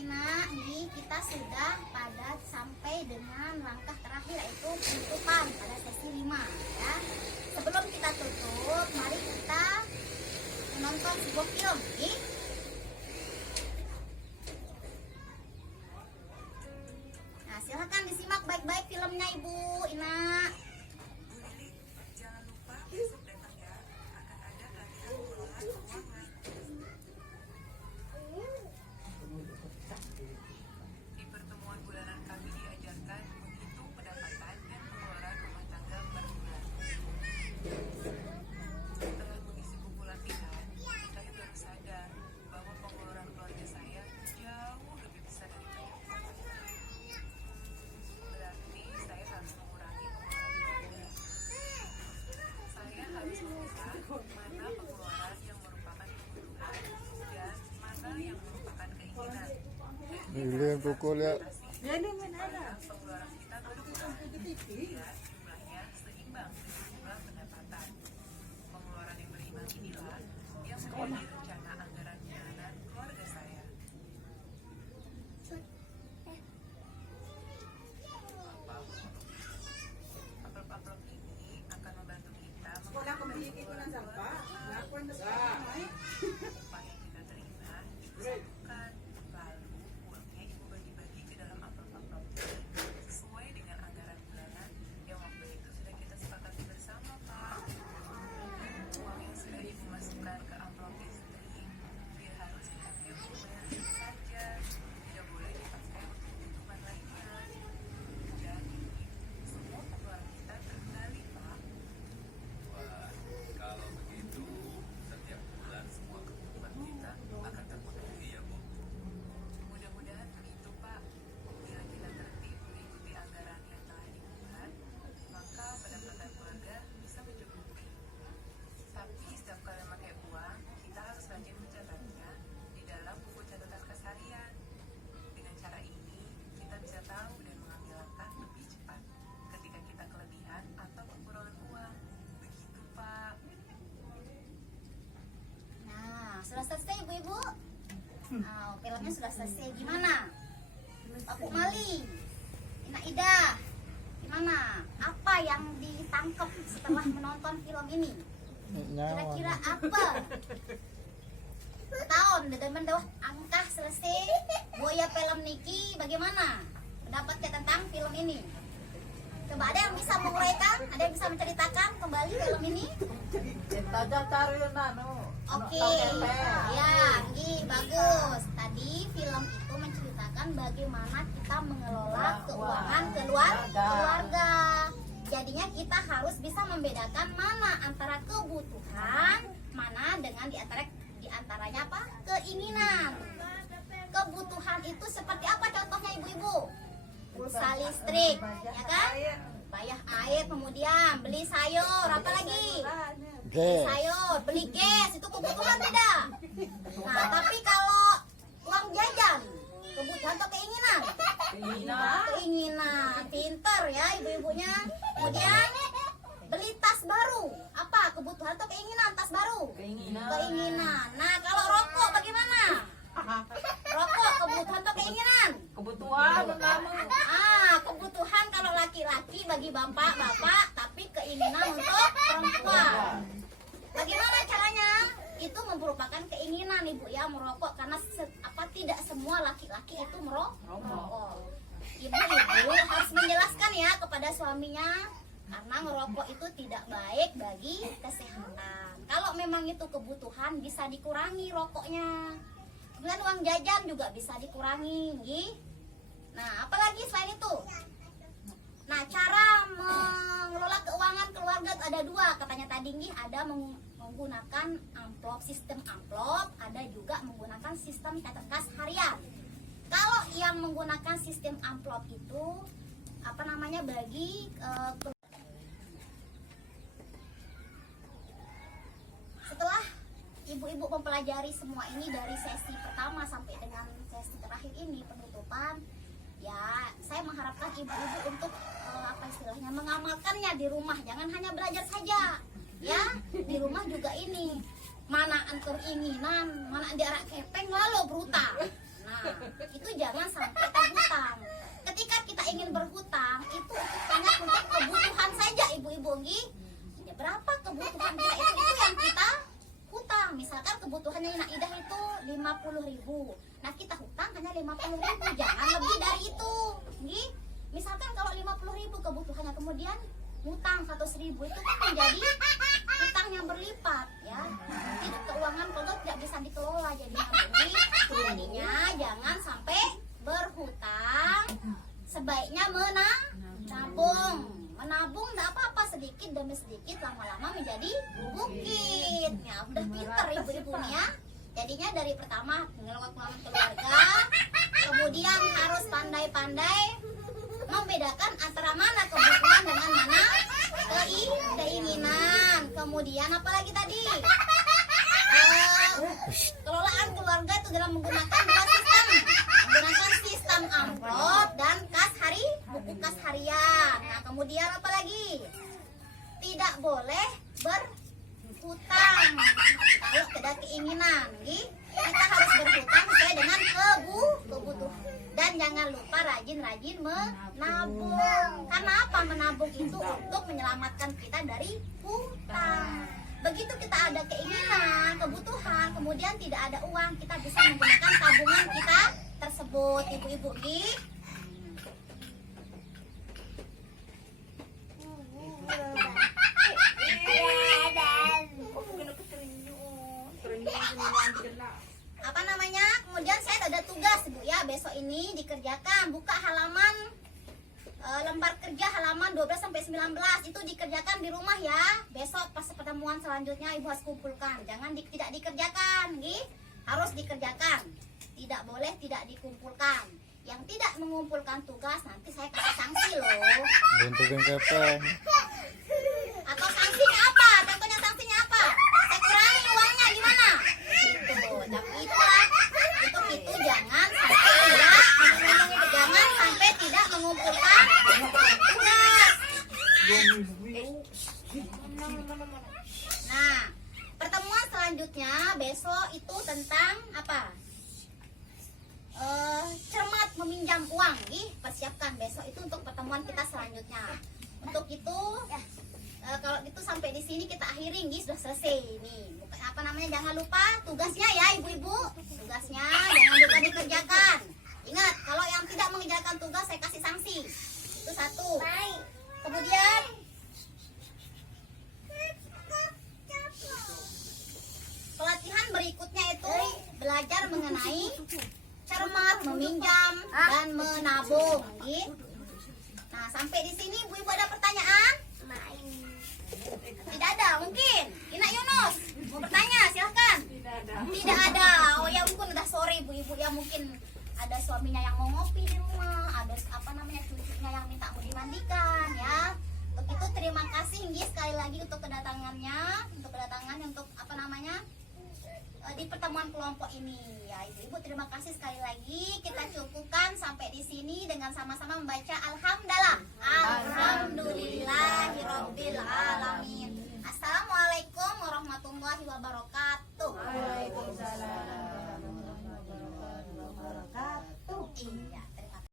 Ina, ini kita sudah pada sampai dengan langkah terakhir yaitu penutupan pada sesi 5 ya. Sebelum kita tutup, mari kita menonton sebuah film. Nah, silakan disimak baik-baik filmnya Ibu Ina. Jangan lupa besok datang ya, akan ada latihan pengelolaan keuangan. Di pertemuan bulanan kami diajarkan menghitung pendapatan dan pengeluaran rumah tangga per bulan. Setelah mengisi buku latihan, saya baru sadar bahwa pengeluaran keluarga saya jauh lebih besar dari pendapatan. Berarti saya harus mengurangi pengeluaran keluarga. Saya harus memisah mana pengeluaran yang merupakan kebutuhan dan mana yang merupakan keinginan. Beli buku lihat. Supaya pengeluaran kita berkurang biar jumlahnya seimbang dengan jumlah pendapatan. Pengeluaran yang berimbang inilah yang menjadi rencana anggaran bulanan keluarga saya. Amplop-amplop ini akan membantu kita upah yang kita terima disatukan, lalu uangnya ibu bagi-bagi ke dalam amplop-amplop ini sesuai dengan anggaran bulanan yang waktu itu sudah kita sepakati bersama, Pak. Uang yang sudah ibu masukkan ke amplop istri dia harus dipakai untuk bayar listrik saja, tidak boleh dipakai untuk kebutuhan lainnya. Jadi semua pengeluaran kita terkendali, Pak. Wah, kalau begitu setiap bulan semua kebutuhan kita akan terpenuhi ya Bu. Mudah-mudahan begitu, Pak. Bila kita tertib mengikuti anggaran yang telah dibuat, maka pendapatan keluarga bisa mencukupi. Tapi setiap kali memakai uang, kita harus rajin mencatatnya di dalam buku catatan kas harian. Dengan cara ini, kita bisa tahu dan mengambil langkah lebih cepat ketika kita kelebihan atau kekurangan uang. Begitu, Pak. Nah, sudah selesai Ibu-ibu? Nah, filmnya sudah selesai. Gimana? Pak Mali, Ina Ida, gimana? Apa yang ditangkap setelah menonton film ini? Kira-kira apa? Tahun dengan dawah angka selesai. Boya film Niki, bagaimana pendapatnya tentang film ini? Coba ada yang bisa menguraikan? Ada yang bisa menceritakan kembali film ini? Oke, ya, bagus. Tadi film itu menceritakan bagaimana kita mengelola keuangan keluarga. Jadinya kita harus bisa membedakan mana antara kebutuhan, mana dengan diantaranya apa? Keinginan. Kebutuhan itu seperti apa contohnya ibu-ibu? Pulsa listrik, ya kan? Bayar air, kemudian beli sayur, apa lagi? Beli sayur, beli gas, itu kebutuhan tidak? Nah, tapi kalau uang jajan, kebutuhan atau keinginan? Keinginan, pinter ya ibu-ibunya. Kemudian beli tas baru, apa? Kebutuhan atau keinginan tas baru? Keinginan. Nah, kalau rokok bagaimana? Rokok kebutuhan atau keinginan? Kebutuhan Kebutuhan kalau laki-laki bagi bapak-bapak, tapi keinginan untuk perempuan. Bagaimana caranya? Itu merupakan keinginan ibu ya merokok karena tidak semua laki-laki itu merokok. Ibu-ibu harus menjelaskan ya kepada suaminya karena ngerokok itu tidak baik bagi kesehatan. Kalau memang itu kebutuhan bisa dikurangi rokoknya. Kemudian uang jajan juga bisa dikurangi, nggih. Nah, apalagi selain itu? Nah, cara mengelola keuangan keluarga ada dua katanya tadi, nggih. Ada menggunakan amplop, sistem amplop, ada juga menggunakan sistem catat kas harian. Kalau yang menggunakan sistem amplop itu bagi setelah ibu-ibu mempelajari semua ini dari sesi pertama sampai dengan sesi terakhir ini penutupan, ya saya mengharapkan ibu-ibu untuk mengamalkannya di rumah, jangan hanya belajar saja ya, di rumah juga ini mana antur inginan, mana diarak kepeng lalu brutal. Nah, itu jangan sampai terhutang. Ketika kita ingin berhutang, itu hanya untuk kebutuhan saja ibu-ibu nggih. Ya, berapa kebutuhan kita itu yang kita hutang. Misalkan kebutuhannya Nak Idah itu 50.000. Nah, kita hutang hanya 50.000, jangan lebih dari itu. Nggih. Misalkan kalau 50.000 kebutuhannya, kemudian hutang 100.000, itu kan menjadi hutang yang berlipat ya. Itu keuangan keluarga tidak bisa dikelola jadinya. Jadinya jangan sampai berhutang. Sebaiknya menabung. Menabung enggak apa-apa, sedikit demi sedikit lama-lama menjadi bukit. Ya, udah pinter ibu-ibu nih ya. Jadinya dari pertama mengelola keuangan keluarga, kemudian harus pandai-pandai membedakan antara mana kebutuhan dengan mana keinginan. Kemudian apalagi tadi? Kelolaan keluarga itu dalam menggunakan dua sistem. Menggunakan sistem amplop dan buku kas harian. Nah, kemudian apalagi? Tidak boleh berhutang kalau tidak keinginan. Kita harus berhutang sesuai dengan kebutuhan. Dan jangan lupa rajin-rajin menabung. Karena apa? Menabung itu untuk menyelamatkan kita dari hutang. Begitu kita ada keinginan, kebutuhan, kemudian tidak ada uang, kita bisa menggunakan tabungan kita tersebut, ibu-ibu. Apa namanya? Kemudian saya ada tugas ibu ya, besok ini dikerjakan, buka halaman lembar kerja halaman 12 sampai 19 itu dikerjakan di rumah ya. Besok pas pertemuan selanjutnya ibu harus kumpulkan. Jangan tidak dikerjakan, harus dikerjakan. Tidak boleh tidak dikumpulkan. Yang tidak mengumpulkan tugas nanti saya kasih sanksi loh. Bentukin kapan? Atau sanksinya apa? Contohnya sanksinya apa? Saya kurangi uangnya gimana? Gitu. Tapi itu jangan sampai tidak mengumpulkan tugas. Nah, pertemuan selanjutnya besok itu tentang apa? Cermat meminjam uang. Persiapkan besok itu untuk pertemuan kita selanjutnya. Untuk itu kalau itu sampai di sini kita akhiri, sudah selesai nih. Apa namanya? Jangan lupa tugasnya ya ibu-ibu. Tugasnya jangan lupa dikerjakan. Ingat, kalau yang tidak mengerjakan tugas saya kasih sanksi. Itu satu. Kemudian pelatihan berikutnya itu belajar mengenai cermat, meminjam, dan menabung. Nah, sampai di sini ibu-ibu ada pertanyaan? Tidak ada, mungkin. Ina Yunus mau bertanya, silahkan. Tidak ada. Oh ya, mungkin udah sore ibu-ibu ya, mungkin ada suaminya yang mau ngopi di rumah, ada apa namanya cucunya yang minta mau dimandikan ya. Untuk itu terima kasih sekali lagi untuk kedatangannya, untuk apa namanya di pertemuan kelompok ini ya ibu-ibu. Terima kasih sekali lagi. Kita cukupkan sampai di sini dengan sama-sama membaca alhamdulillah. Alhamdulillah.